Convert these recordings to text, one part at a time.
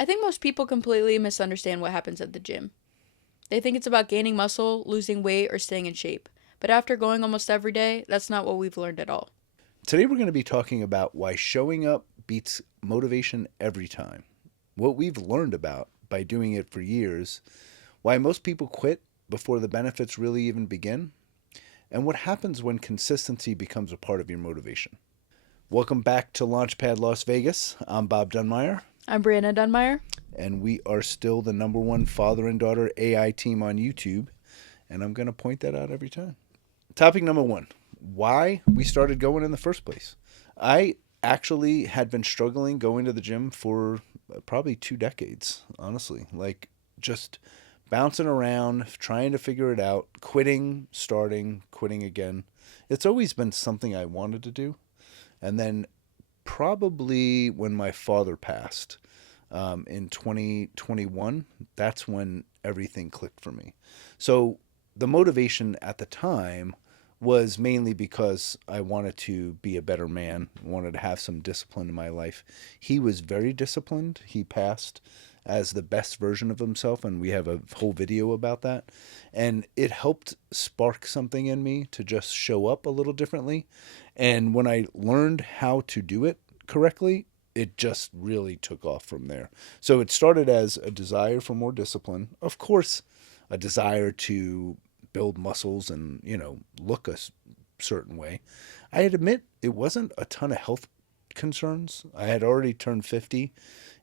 I think most people completely misunderstand what happens at the gym. They think it's about gaining muscle, losing weight, or staying in shape. But after going almost every day, that's not what we've learned at all. Today we're going to be talking about why showing up beats motivation every time. What we've learned about by doing it for years, why most people quit before the benefits really even begin, and what happens when consistency becomes a part of your motivation. Welcome back to Launchpad Las Vegas. I'm Bob Dunmeyer, I'm Brianna Dunmeyer. and we are still the number one father and daughter AI team on YouTube, and I'm going to point that out every time. Topic number one, why we started going in the first place. I actually had been struggling going to the gym for probably 2 decades, honestly. Like just bouncing around, trying to figure it out, quitting, starting, quitting again. It's always been something I wanted to do. And then probably when my father passed in 2021, that's when everything clicked for me. So the motivation at the time was mainly because I wanted to be a better man, wanted to have some discipline in my life. He was very disciplined. He passed as the best version of himself, and we have a whole video about that. And it helped spark something in me to just show up a little differently. And when I learned how to do it correctly, it just really took off from there. So it started as a desire for more discipline. Of course, a desire to build muscles and, look a certain way. I admit it wasn't a ton of health concerns. I had already turned 50,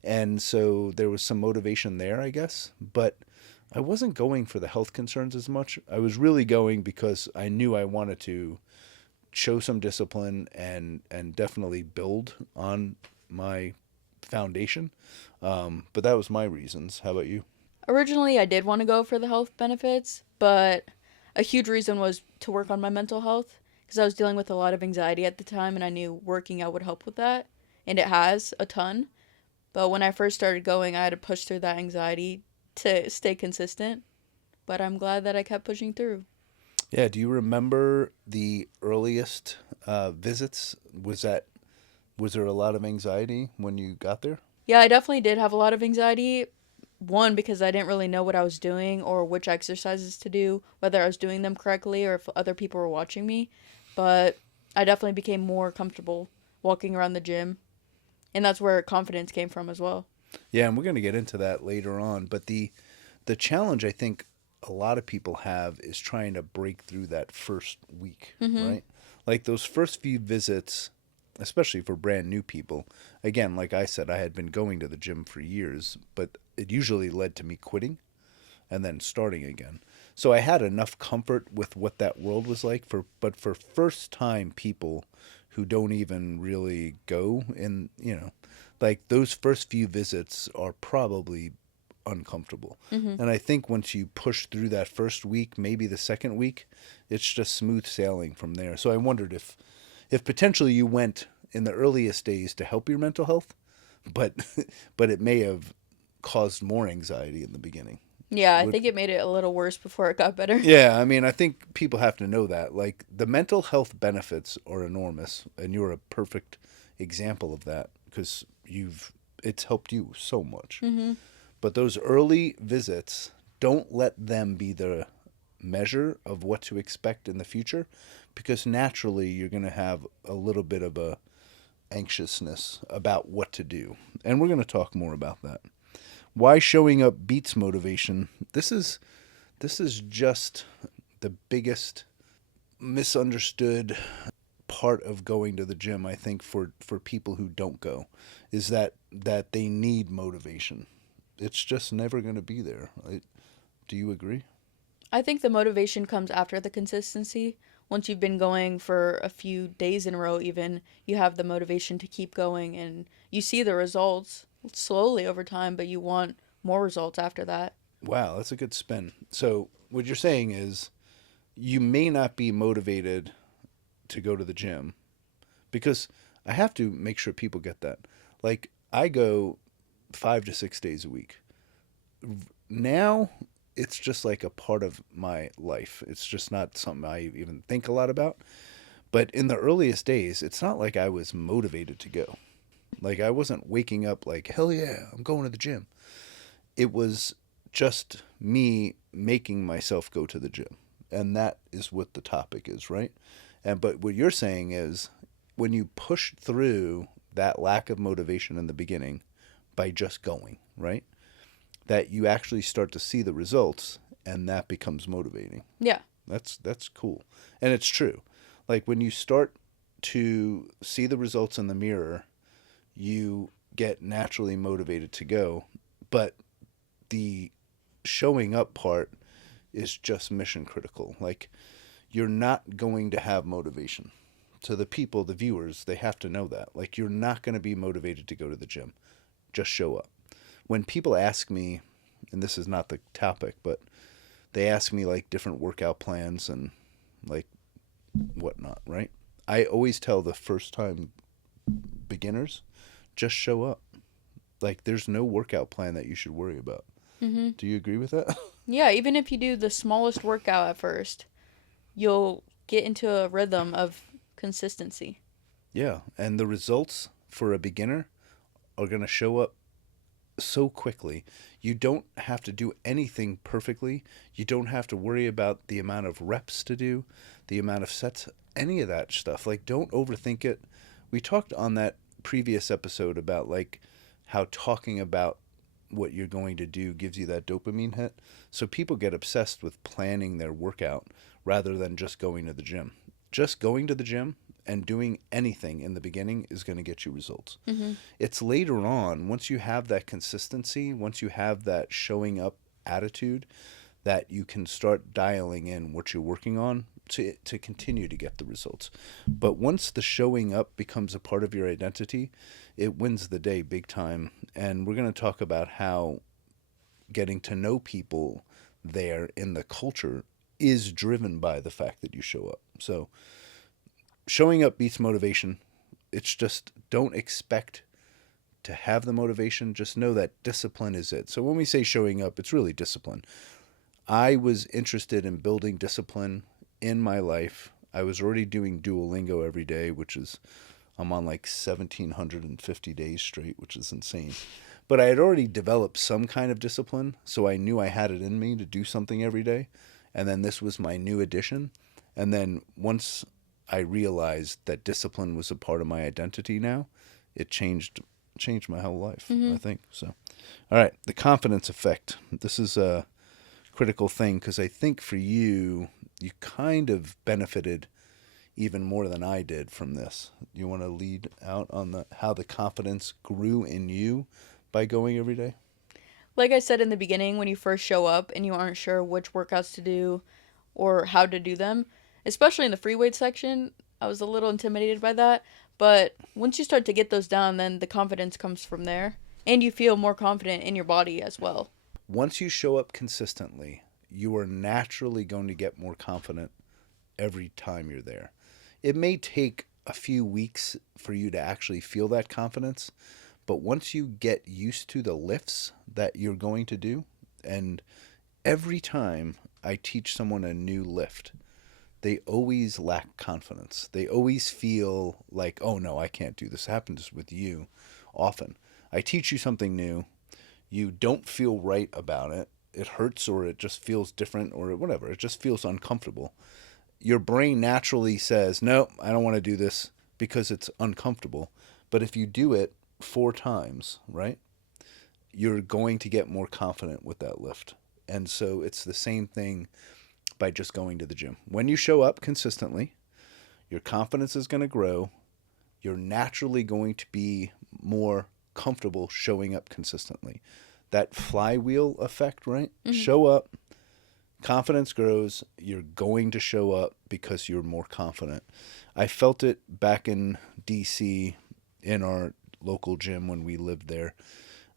and so there was some motivation there, I guess. But I wasn't going for the health concerns as much. I was really going because I knew I wanted to show some discipline and definitely build on my foundation. But that was my reasons. How about you? Originally, I did want to go for the health benefits, but a huge reason was to work on my mental health because I was dealing with a lot of anxiety at the time and I knew working out would help with that. And it has a ton. But when I first started going, I had to push through that anxiety to stay consistent. But I'm glad that I kept pushing through. Yeah, do you remember the earliest visits? Was there a lot of anxiety when you got there? Yeah, I definitely did have a lot of anxiety. One, because I didn't really know what I was doing or which exercises to do, whether I was doing them correctly or if other people were watching me. But I definitely became more comfortable walking around the gym. And that's where confidence came from as well. Yeah, and we're going to get into that later on. But the challenge I think a lot of people have is trying to break through that first week, Mm-hmm. right? Like those first few visits, especially for brand new people. Again, like I said, I had been going to the gym for years, but it usually led to me quitting and then starting again. So I had enough comfort with what that world was like for first time people who don't even really go in, like those first few visits are probably uncomfortable. Mm-hmm. And I think once you push through that first week, maybe the second week, it's just smooth sailing from there. So I wondered if potentially you went in the earliest days to help your mental health, but but it may have caused more anxiety in the beginning. Yeah, I Would think it made it a little worse before it got better. Yeah, I mean, I think people have to know that. Like, the mental health benefits are enormous, and you're a perfect example of that because it's helped you so much. Mm-hmm. But those early visits, don't let them be the measure of what to expect in the future because naturally you're going to have a little bit of a anxiousness about what to do. And we're going to talk more about that. Why showing up beats motivation. This is just the biggest misunderstood part of going to the gym, I think, for people who don't go, is that they need motivation. It's just never going to be there. Do you agree? I think the motivation comes after the consistency. Once you've been going for a few days in a row, even, you have the motivation to keep going and you see the results slowly over time, but you want more results after that. Wow, that's a good spin. So what you're saying is you may not be motivated to go to the gym because I have to make sure people get that. Like I go 5 to 6 days a week. Now it's just like a part of my life. It's just not something I even think a lot about. But in the earliest days, it's not like I was motivated to go. Like, I wasn't waking up like, hell yeah, I'm going to the gym. It was just me making myself go to the gym. And that is what the topic is, right? And but what you're saying is when you push through that lack of motivation in the beginning by just going, right? That you actually start to see the results and that becomes motivating. Yeah. That's cool. And it's true. Like when you start to see the results in the mirror, you get naturally motivated to go. But the showing up part is just mission critical. Like you're not going to have motivation. To the people, the viewers, they have to know that. Like you're not going to be motivated to go to the gym. Just show up. When people ask me, and this is not the topic, but they ask me like different workout plans and like whatnot, right? I always tell the first time beginners, just show up. Like there's no workout plan that you should worry about. Mm-hmm. Do you agree with that? Yeah, even if you do the smallest workout at first, you'll get into a rhythm of consistency. Yeah, and the results for a beginner are going to show up so quickly. You don't have to do anything perfectly. You don't have to worry about the amount of reps to do, the amount of sets, any of that stuff. Like, don't overthink it. We talked on that previous episode about like how talking about what you're going to do gives you that dopamine hit. So people get obsessed with planning their workout rather than just going to the gym. Just going to the gym and doing anything in the beginning is going to get you results. Mm-hmm. It's later on, once you have that consistency, once you have that showing up attitude, that you can start dialing in what you're working on to continue to get the results. But once the showing up becomes a part of your identity, it wins the day big time. And we're going to talk about how getting to know people there in the culture is driven by the fact that you show up. So showing up beats motivation. It's just don't expect to have the motivation. Just know that discipline is it. So when we say showing up, it's really discipline. I was interested in building discipline in my life. I was already doing Duolingo every day, which is, I'm on like 1,750 days straight, which is insane. But I had already developed some kind of discipline, so I knew I had it in me to do something every day. And then this was my new addition. And then once I realized that discipline was a part of my identity now, it changed my whole life, Mm-hmm. I think. So, all right, the confidence effect. This is a critical thing because I think for you, you kind of benefited even more than I did from this. You want to lead out on the how the confidence grew in you by going every day? Like I said in the beginning, when you first show up and you aren't sure which workouts to do or how to do them, especially in the free weight section, I was a little intimidated by that. But once you start to get those down, then the confidence comes from there. And you feel more confident in your body as well. Once you show up consistently, you are naturally going to get more confident every time you're there. It may take a few weeks for you to actually feel that confidence, but once you get used to the lifts that you're going to do, and every time I teach someone a new lift, they always lack confidence. They always feel like, oh no, I can't do this. It happens with you often. I teach you something new, you don't feel right about it. It hurts or it just feels different or whatever. It just feels uncomfortable. Your brain naturally says, no, I don't want to do this because it's uncomfortable. But if you do it 4 times, right, you're going to get more confident with that lift. And so it's the same thing by just going to the gym. When you show up consistently, your confidence is going to grow. You're naturally going to be more comfortable showing up consistently. That flywheel effect, right? Mm-hmm. Show up, confidence grows. You're going to show up because you're more confident. I felt it back in DC in our local gym when we lived there.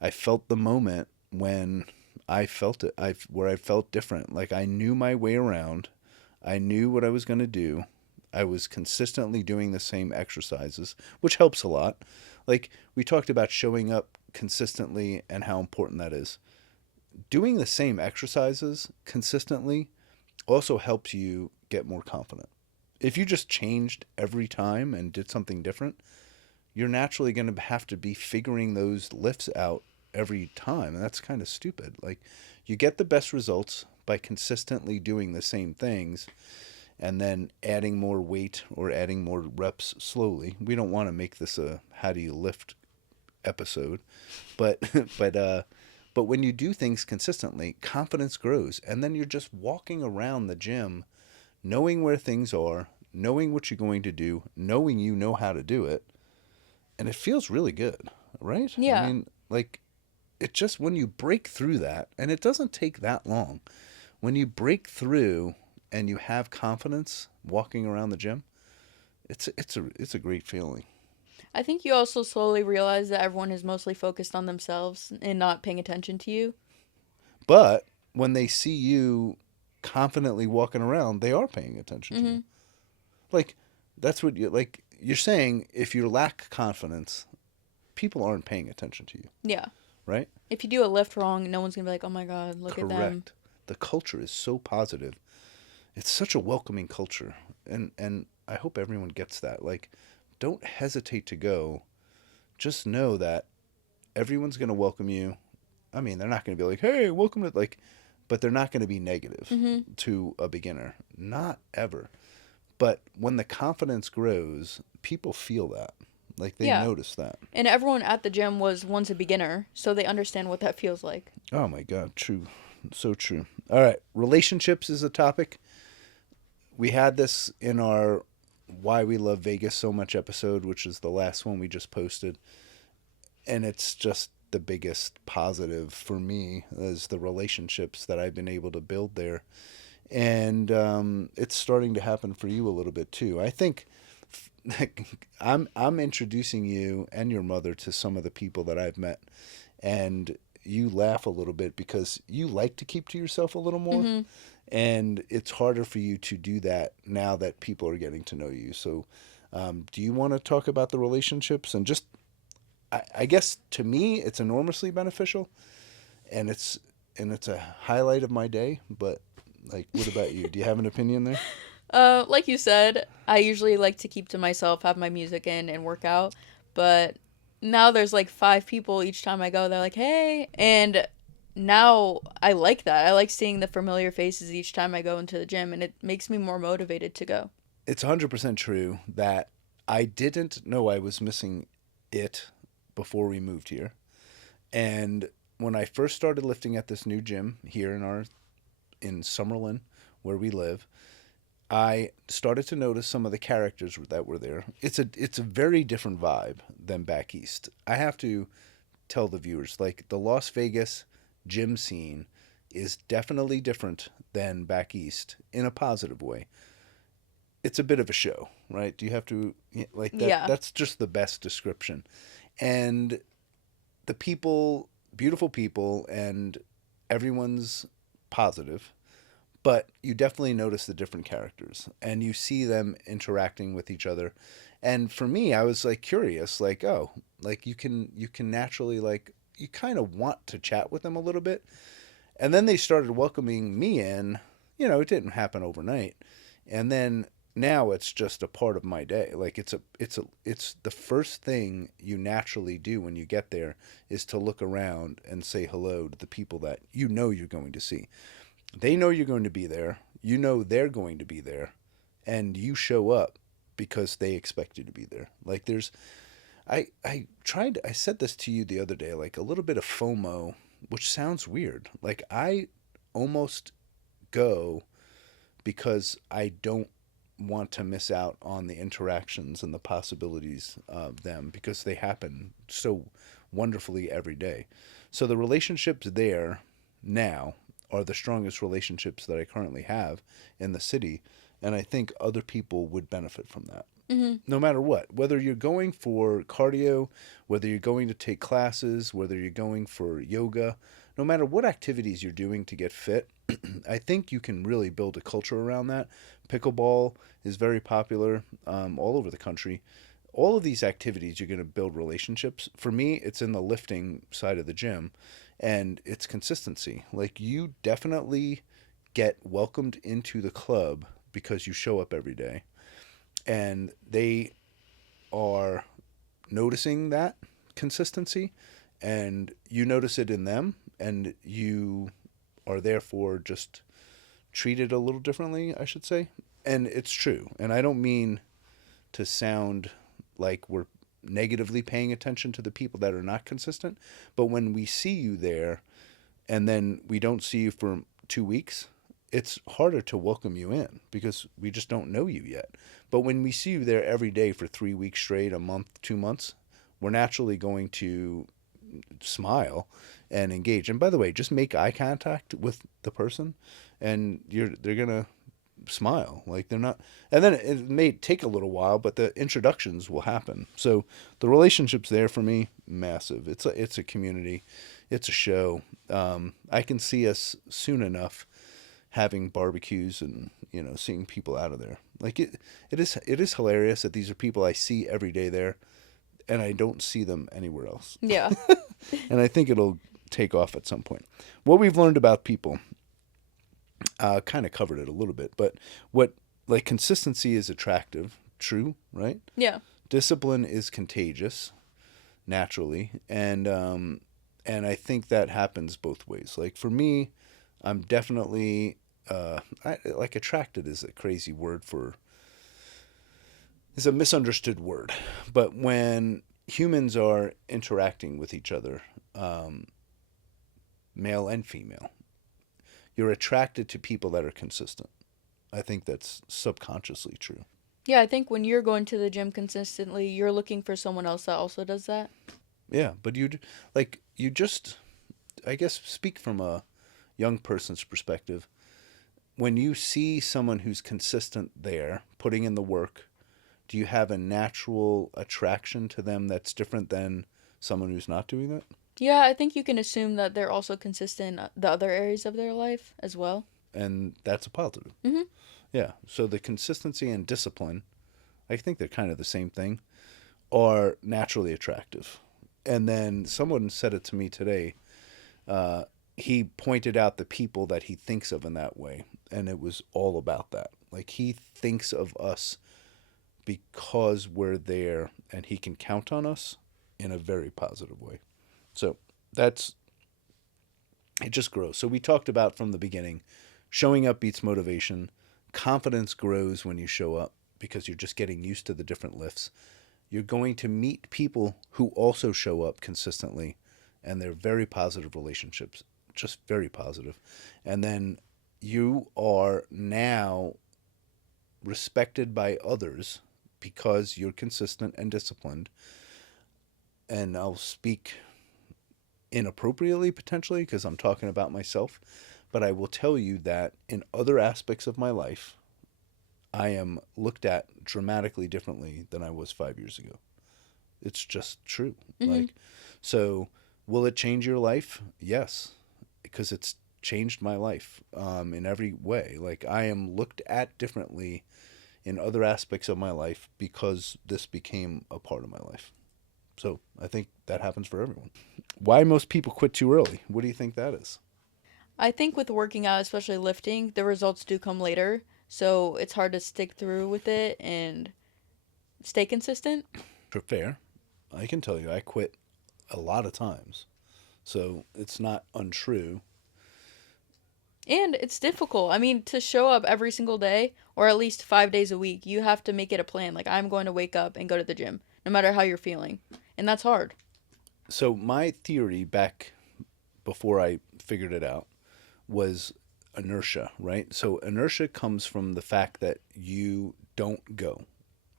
I felt the moment when I felt it, where I felt different. Like I knew my way around. I knew what I was going to do. I was consistently doing the same exercises, which helps a lot. Like we talked about showing up consistently and how important that is. Doing the same exercises consistently also helps you get more confident. If you just changed every time and did something different, you're naturally going to have to be figuring those lifts out every time. And that's kind of stupid. Like, you get the best results by consistently doing the same things and then adding more weight or adding more reps slowly. We don't want to make this a how do you lift episode, but but when you do things consistently, confidence grows, and then you're just walking around the gym knowing where things are, knowing what you're going to do, knowing you know how to do it, and it feels really good, right? I Yeah. mean, like, it just when you break through that, and it doesn't take that long, when you break through and you have confidence walking around the gym, it's a great feeling. I think you also slowly realize that everyone is mostly focused on themselves and not paying attention to you. But when they see you confidently walking around, they are paying attention to you. Hmm. Like, that's what you like. You're saying if you lack confidence, people aren't paying attention to you, Yeah. right? If you do a lift wrong, no one's gonna be like, "Oh my God, look at them." Correct. The culture is so positive. It's such a welcoming culture, and I hope everyone gets that. Like, don't hesitate to go. Just know that everyone's going to welcome you. I mean, they're not going to be like, "Hey, welcome to," like, but they're not going to be negative Hmm. to a beginner. Not ever. But when the confidence grows, people feel that. Like, they Yeah. notice that. And everyone at the gym was once a beginner, so they understand what that feels like. Oh my God, true. So true. All right, relationships is a topic. We had this in our Why We Love Vegas So Much episode, which is the last one we just posted. And it's just the biggest positive for me is the relationships that I've been able to build there. And it's starting to happen for you a little bit too. I think I'm introducing you and your mother to some of the people that I've met, and you laugh a little bit because you like to keep to yourself a little more, Hmm. and it's harder for you to do that now that people are getting to know you. So, do you want to talk about the relationships and just I guess to me it's enormously beneficial, and it's a highlight of my day. But like, what about you? Do you have an opinion there? Like you said, I usually like to keep to myself, have my music in, and work out. But now there's like five people each time I go. They're like, "Hey," and now I like that. I like seeing the familiar faces each time I go into the gym, and it makes me more motivated to go. It's 100% true that I didn't know I was missing it before we moved here. And when I first started lifting at this new gym here in Summerlin, where we live, I started to notice some of the characters that were there. It's a very different vibe than back east. I have to tell the viewers, like, the Las Vegas gym scene is definitely different than back east in a positive way. It's a bit of a show, right? Do you have to like that? Yeah. That's just the best description. And the people, beautiful people, and everyone's positive, but you definitely notice the different characters and you see them interacting with each other. And for me, I was like curious, like, oh, like you can naturally, like, you kind of want to chat with them a little bit. And then they started welcoming me in. It didn't happen overnight. And then now it's just a part of my day. Like, it's the first thing you naturally do when you get there is to look around and say hello to the people that you know you're going to see. They know you're going to be there. You know they're going to be there, and you show up because they expect you to be there. Like, I said this to you the other day, like a little bit of FOMO, which sounds weird. Like, I almost go because I don't want to miss out on the interactions and the possibilities of them because they happen so wonderfully every day. So the relationships there now are the strongest relationships that I currently have in the city, and I think other people would benefit from that. Hmm. No matter what, whether you're going for cardio, whether you're going to take classes, whether you're going for yoga, no matter what activities you're doing to get fit, I think you can really build a culture around that. Pickleball is very popular all over the country. All of these activities, you're going to build relationships. For me, it's in the lifting side of the gym, and it's consistency. Like, you definitely get welcomed into the club because you show up every day, and they are noticing that consistency, and you notice it in them, and you are therefore just treated a little differently, I should say. And it's true. And I don't mean to sound like we're negatively paying attention to the people that are not consistent, but when we see you there and then we don't see you for 2 weeks, it's harder to welcome you in because we just don't know you yet. But when we see you there every day for 3 weeks straight, a month, 2 months, we're naturally going to smile and engage. And by the way, just make eye contact with the person, and they're gonna smile like they're not. And then it may take a little while, but the introductions will happen. So the relationships there for me, massive. It's a community, it's a show. I can see us soon enough having barbecues and seeing people out of there. Like it is hilarious that these are people I see every day there, and I don't see them anywhere else. Yeah. And I think it'll take off at some point. What we've learned about people, kind of covered it a little bit, but what like consistency is attractive, true, right? Yeah. Discipline is contagious, naturally, and I think that happens both ways. Like for me, I'm definitely like attracted is a crazy word for is a misunderstood word, but when humans are interacting with each other, male and female, you're attracted to people that are consistent. I think that's subconsciously true. Yeah, I think when you're going to the gym consistently, you're looking for someone else that also does that. Yeah, but you just I guess speak from a young person's perspective. When you see someone who's consistent there, putting in the work, do you have a natural attraction to them that's different than someone who's not doing that? Yeah, I think you can assume that they're also consistent in the other areas of their life as well. And that's a positive. Mhm. Yeah. So the consistency and discipline, I think they're kind of the same thing, are naturally attractive. And then someone said it to me today. He pointed out the people that he thinks of in that way, and it was all about that. Like he thinks of us because we're there, and he can count on us in a very positive way. So that's it. Just grows. So we talked about from the beginning, showing up beats motivation. Confidence grows when you show up because you're just getting used to the different lifts. You're going to meet people who also show up consistently, and they're very positive relationships, just very positive. And then you are now respected by others because you're consistent and disciplined. And I'll speak inappropriately potentially because I'm talking about myself, but I will tell you that in other aspects of my life, I am looked at dramatically differently than I was 5 years ago. It's just true. Mhm. Like, so will it change your life? Yes, because it's changed my life in every way. Like, I am looked at differently in other aspects of my life because this became a part of my life. So I think that happens for everyone. Why most people quit too early? What do you think that is? I think with working out, especially lifting, the results do come later. So it's hard to stick through with it and stay consistent. Fair. I can tell you, I quit a lot of times. So it's not untrue. And it's difficult. I mean, to show up every single day or at least 5 days a week, you have to make it a plan. Like, I'm going to wake up and go to the gym, no matter how you're feeling. And that's hard. So my theory back before I figured it out was inertia, right? So inertia comes from the fact that you don't go,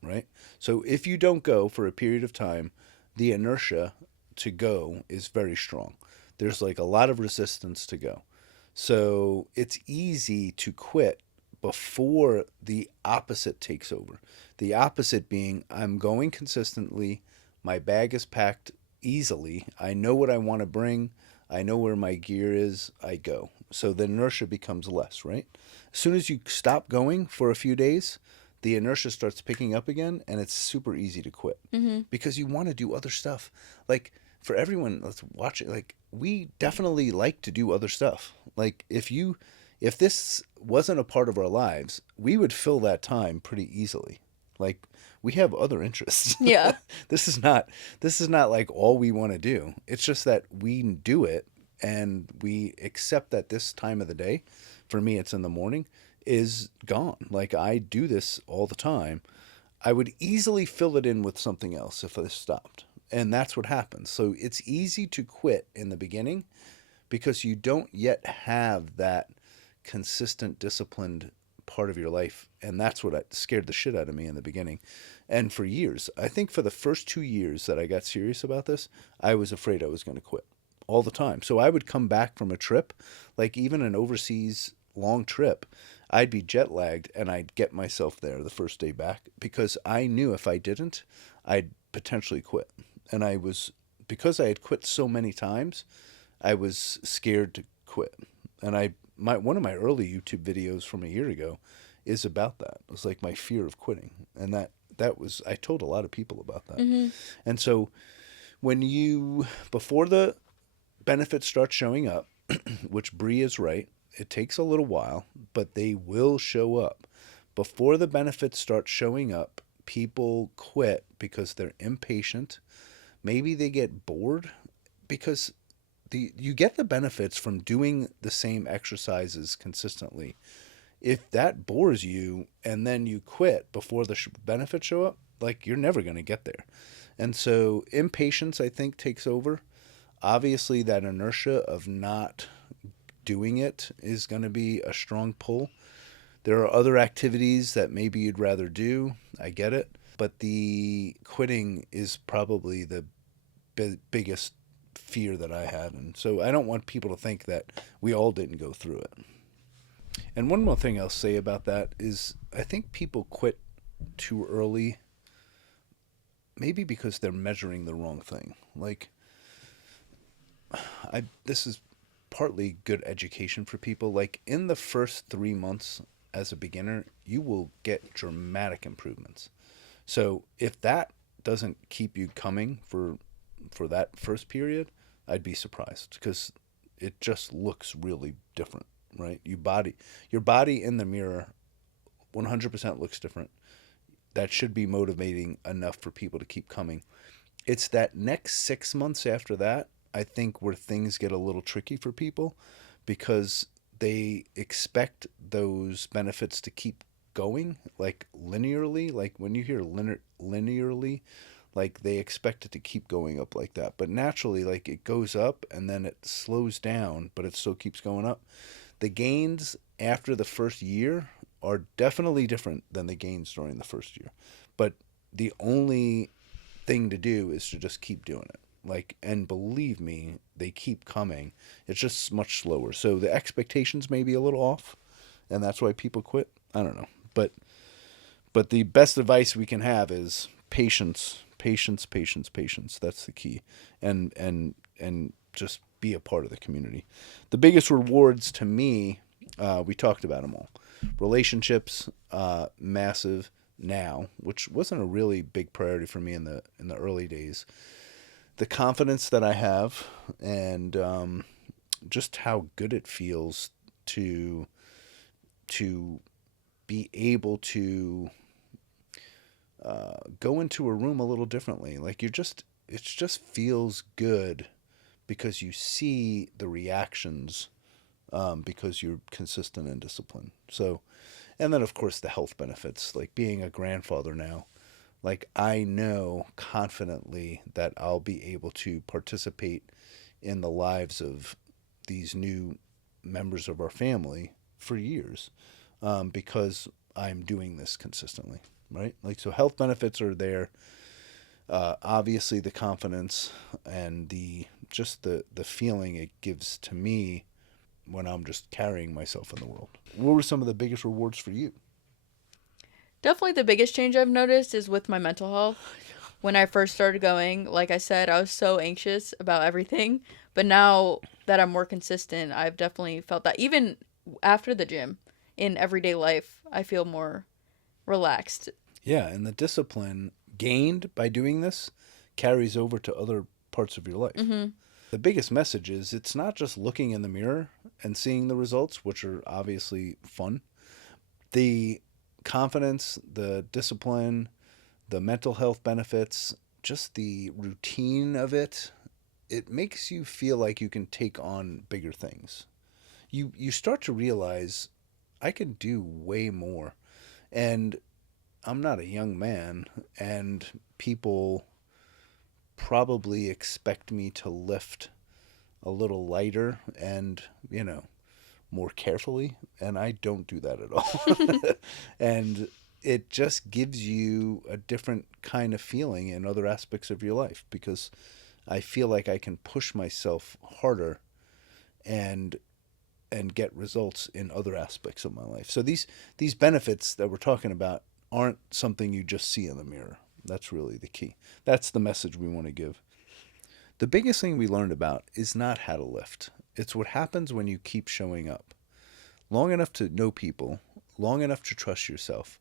right? So if you don't go for a period of time, the inertia to go is very strong. There's like a lot of resistance to go. So it's easy to quit before the opposite takes over. The opposite being I'm going consistently, my bag is packed easily, I know what I want to bring, I know where my gear is, I go. So the inertia becomes less, right? As soon as you stop going for a few days, the inertia starts picking up again, and it's super easy to quit Mm-hmm. because you want to do other stuff. Like for everyone let's watch it, like we definitely like to do other stuff. Like if this wasn't a part of our lives, we would fill that time pretty easily. Like we have other interests. Yeah. this is not this is not like all we want to do. It's just that we do it and we accept that this time of the day, for me it's in the morning, is gone. Like I do this all the time. I would easily fill it in with something else if I stopped. And that's what happens. So it's easy to quit in the beginning because you don't yet have that consistent, disciplined part of your life. And that's what scared the shit out of me in the beginning. And for years, I think for the first 2 years that I got serious about this, I was afraid I was going to quit all the time. So I would come back from a trip, like even an overseas long trip, I'd be jet lagged and I'd get myself there the first day back because I knew if I didn't, I'd potentially quit. And because I had quit so many times, I was scared to quit. And one of my early YouTube videos from a year ago is about that. It was like my fear of quitting. And I told a lot of people about that. Mm-hmm. And so before the benefits start showing up, which Bree is right, it takes a little while, but they will show up. Before the benefits start showing up, people quit because they're impatient. Maybe they get bored because you get the benefits from doing the same exercises consistently. If that bores you and then you quit before the benefits show up, like you're never going to get there. And so impatience, I think, takes over. Obviously, that inertia of not doing it is going to be a strong pull. There are other activities that maybe you'd rather do. I get it. But the quitting is probably the biggest fear that I had. And so I don't want people to think that we all didn't go through it. And one more thing I'll say about that is I think people quit too early, maybe because they're measuring the wrong thing. Like, this is partly good education for people. Like in the first 3 months as a beginner, you will get dramatic improvements. So if that doesn't keep you coming for that first period, I'd be surprised because it just looks really different, right? Your body in the mirror 100% looks different. That should be motivating enough for people to keep coming. It's that next 6 months after that, I think, where things get a little tricky for people because they expect those benefits to keep going, like linearly. Like when you hear linearly, like they expect it to keep going up like that. But naturally, like it goes up and then it slows down, but it still keeps going up. The gains after the first year are definitely different than the gains during the first year. But the only thing to do is to just keep doing it. Like, and believe me, they keep coming. It's just much slower. So the expectations may be a little off, and that's why people quit. I don't know. But the best advice we can have is patience, patience, patience, patience. That's the key. And just be a part of the community. The biggest rewards to me, we talked about them all. Relationships, massive now, which wasn't a really big priority for me in the early days. The confidence that I have and just how good it feels to be able to go into a room a little differently. Like it just feels good because you see the reactions because you're consistent and disciplined. So, and then of course the health benefits, like being a grandfather now. Like I know confidently that I'll be able to participate in the lives of these new members of our family for years because I'm doing this consistently, right? Like so, health benefits are there. Obviously, the confidence and the feeling it gives to me when I'm just carrying myself in the world. What were some of the biggest rewards for you? Definitely the biggest change I've noticed is with my mental health. When I first started going, like I said, I was so anxious about everything. But now that I'm more consistent, I've definitely felt that. Even after the gym, in everyday life, I feel more relaxed. Yeah, and the discipline gained by doing this carries over to other parts of your life. Mm-hmm. The biggest message is it's not just looking in the mirror and seeing the results, which are obviously fun. The confidence, the discipline, the mental health benefits, just the routine of it, it makes you feel like you can take on bigger things. You start to realize I can do way more. And I'm not a young man, and people probably expect me to lift a little lighter and, more carefully, and I don't do that at all. And it just gives you a different kind of feeling in other aspects of your life because I feel like I can push myself harder and get results in other aspects of my life. So these benefits that we're talking about aren't something you just see in the mirror. That's really the key. That's the message we want to give. The biggest thing we learned about is not how to lift. It's what happens when you keep showing up. Long enough to know people, long enough to trust yourself,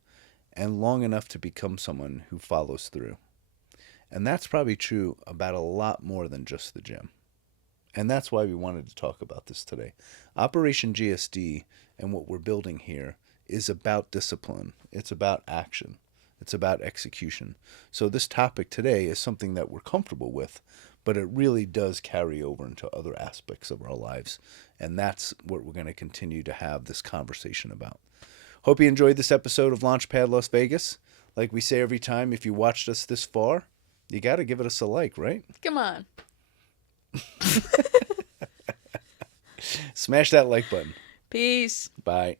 and long enough to become someone who follows through. And that's probably true about a lot more than just the gym. And that's why we wanted to talk about this today. Operation GSD and what we're building here is about discipline. It's about action. It's about execution. So this topic today is something that we're comfortable with, but it really does carry over into other aspects of our lives. And that's what we're going to continue to have this conversation about. Hope you enjoyed this episode of Launchpad Las Vegas. Like we say every time, if you watched us this far, you got to give us a like, right? Come on. Smash that like button. Peace. Bye.